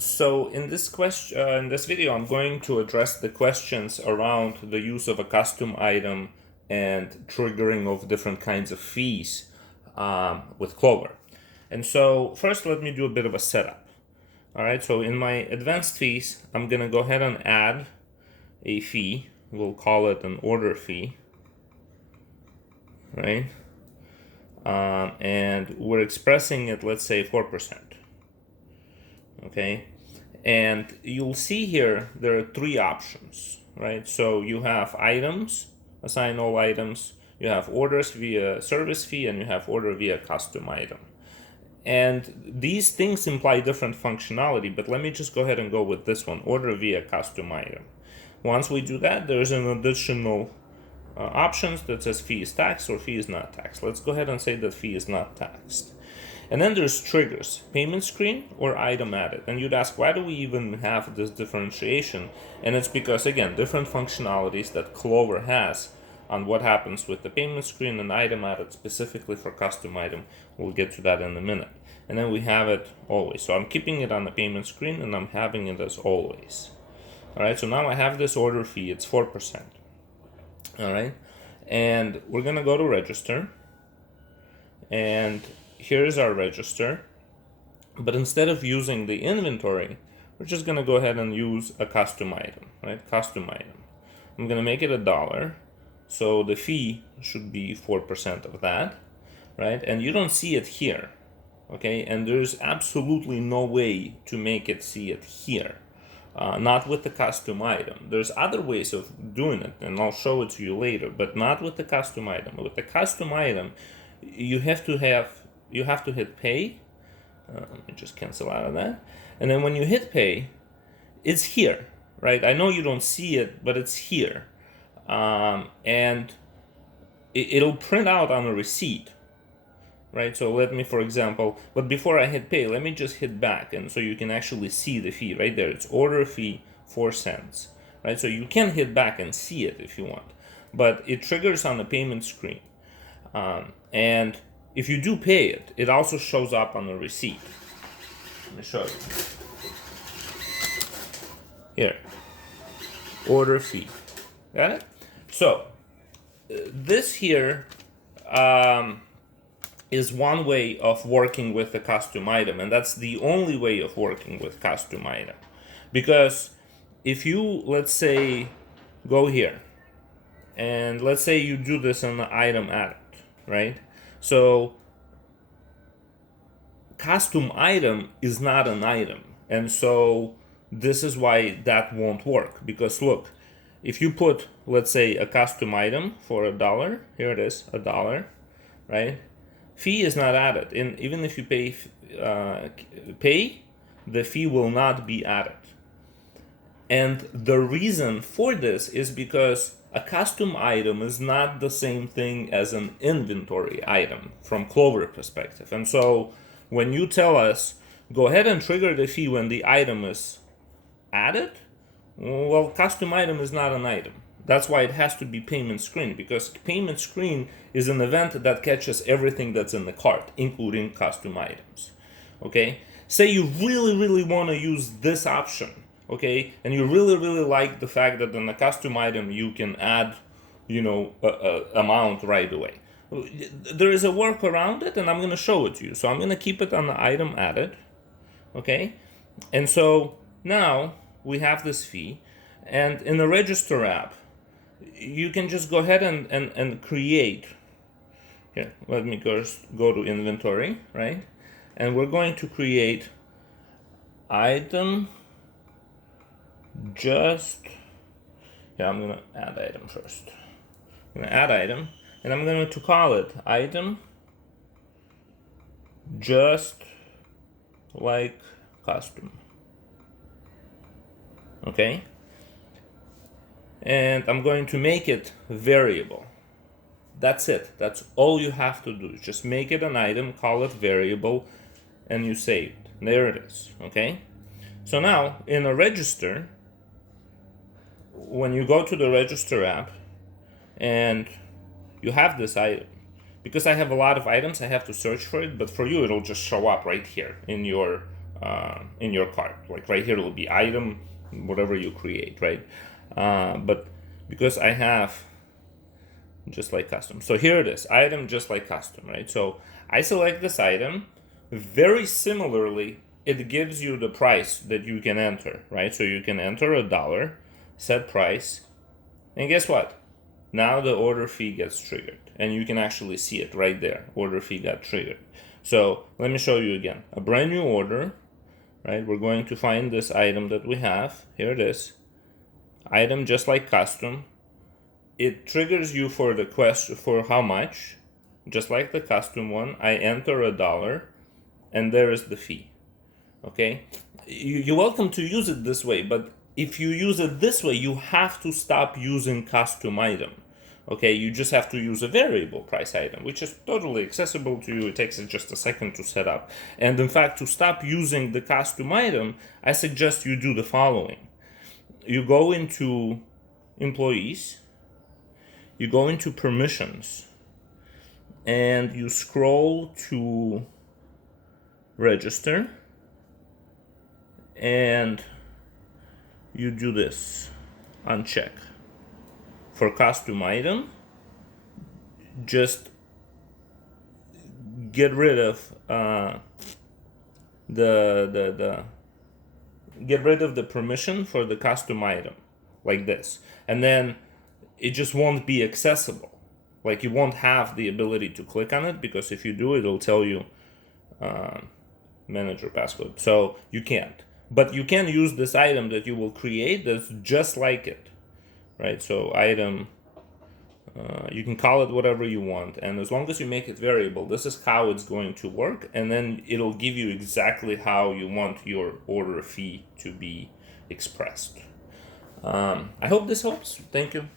So in this video, I'm going to address the questions around the use of a custom item and triggering of different kinds of fees with Clover. And so first, let me do a bit of a setup. All right, so in my advanced fees, I'm gonna go ahead and add a fee. We'll call it an order fee, right? And we're expressing it, let's say 4%. Okay, and you'll see here there are three options, right? So you have items, assign all items, you have orders via service fee, and you have order via custom item. And these things imply different functionality, but let me just go ahead and go with this one, order via custom item. Once we do that, there's an additional options that says fee is taxed or fee is not taxed. Let's go ahead and say that fee is not taxed. And then there's triggers, payment screen or item added. And you'd ask, why do we even have this differentiation? And it's because, again, different functionalities that Clover has on what happens with the payment screen and item added specifically for custom item. We'll get to that in a minute. And then we have it always. So I'm keeping it on the payment screen and I'm having it as always. All right, so now I have this order fee, it's 4%. All right, and we're gonna go to register, and here's our register, but instead of using the inventory, we're just gonna go ahead and use a custom item, right? Custom item. I'm gonna make it $1, so the fee should be 4% of that, right? And you don't see it here, okay? And there's absolutely no way to make it see it here. Not with the custom item. There's other ways of doing it, and I'll show it to you later, but not with the custom item. With the custom item, you have to hit pay. Let me just cancel out of that. And then when you hit pay, it's here, right? I know you don't see it, but it's here. And it'll print out on a receipt, right? So let me, for example, but before I hit pay, let me just hit back, and so you can actually see the fee right there. It's order fee 4 cents, right? So you can hit back and see it if you want, but it triggers on the payment screen. And if you do pay it, it also shows up on the receipt. Let me show you. Here, order fee. Got it? So this here is one way of working with the custom item, and that's the only way of working with custom item. Because if you, let's say, go here, and let's say you do this on the item added, right? So custom item is not an item, and so this is why that won't work. Because look, if you put, let's say, a custom item for $1, here it is, $1, right? Fee is not added, and even if you pay, the fee will not be added. And the reason for this is because a custom item is not the same thing as an inventory item from Clover perspective. And so when you tell us, go ahead and trigger the fee when the item is added, well, custom item is not an item. That's why it has to be payment screen, because payment screen is an event that catches everything that's in the cart, including custom items. Okay? Say you really want to use this option, okay? And you really like the fact that in the custom item you can add, a amount right away. There is a work around it, and I'm going to show it to you. So I'm going to keep it on the item added, okay? And so now we have this fee, and in the register app, you can just go ahead and create. Here, let me go to inventory, right? And we're going to create item just, I'm going to add item first. I'm going to add item, and I'm going to call it item just like custom. Okay? And I'm going to make it variable. That's it. That's all you have to do. Just make it an item, call it variable, and you save it. There it is. Okay? So now, in a register, when you go to the register app and you have this item, because I have a lot of items, I have to search for it, but for you, it'll just show up right here in your in your cart. Like right here, it will be item, whatever you create, right? But because I have just like custom, so here it is, item just like custom, right? So I select this item. Very similarly, it gives you the price that you can enter, right? So you can enter $1, set price, and guess what? Now the order fee gets triggered, and you can actually see it right there. Order fee got triggered. So let me show you again. A brand new order, right? We're going to find this item that we have. Here it is. Item just like custom. It triggers you for the question for how much. Just like the custom one, I enter $1, and there is the fee. Okay? You're welcome to use it this way, but if you use it this way, you have to stop using custom item. Okay, you just have to use a variable price item, which is totally accessible to you. It takes just a second to set up. And in fact, to stop using the custom item, I suggest you do the following. You go into employees, you go into permissions, and you scroll to register, and you do this, uncheck. For custom item, just get rid of get rid of the permission for the custom item, like this, and then it just won't be accessible. Like you won't have the ability to click on it, because if you do, it'll tell you manager passcode. So you can't. But you can use this item that you will create that's just like it, right? So item, you can call it whatever you want, and as long as you make it variable, this is how it's going to work, and then it'll give you exactly how you want your order fee to be expressed. I hope this helps. Thank you.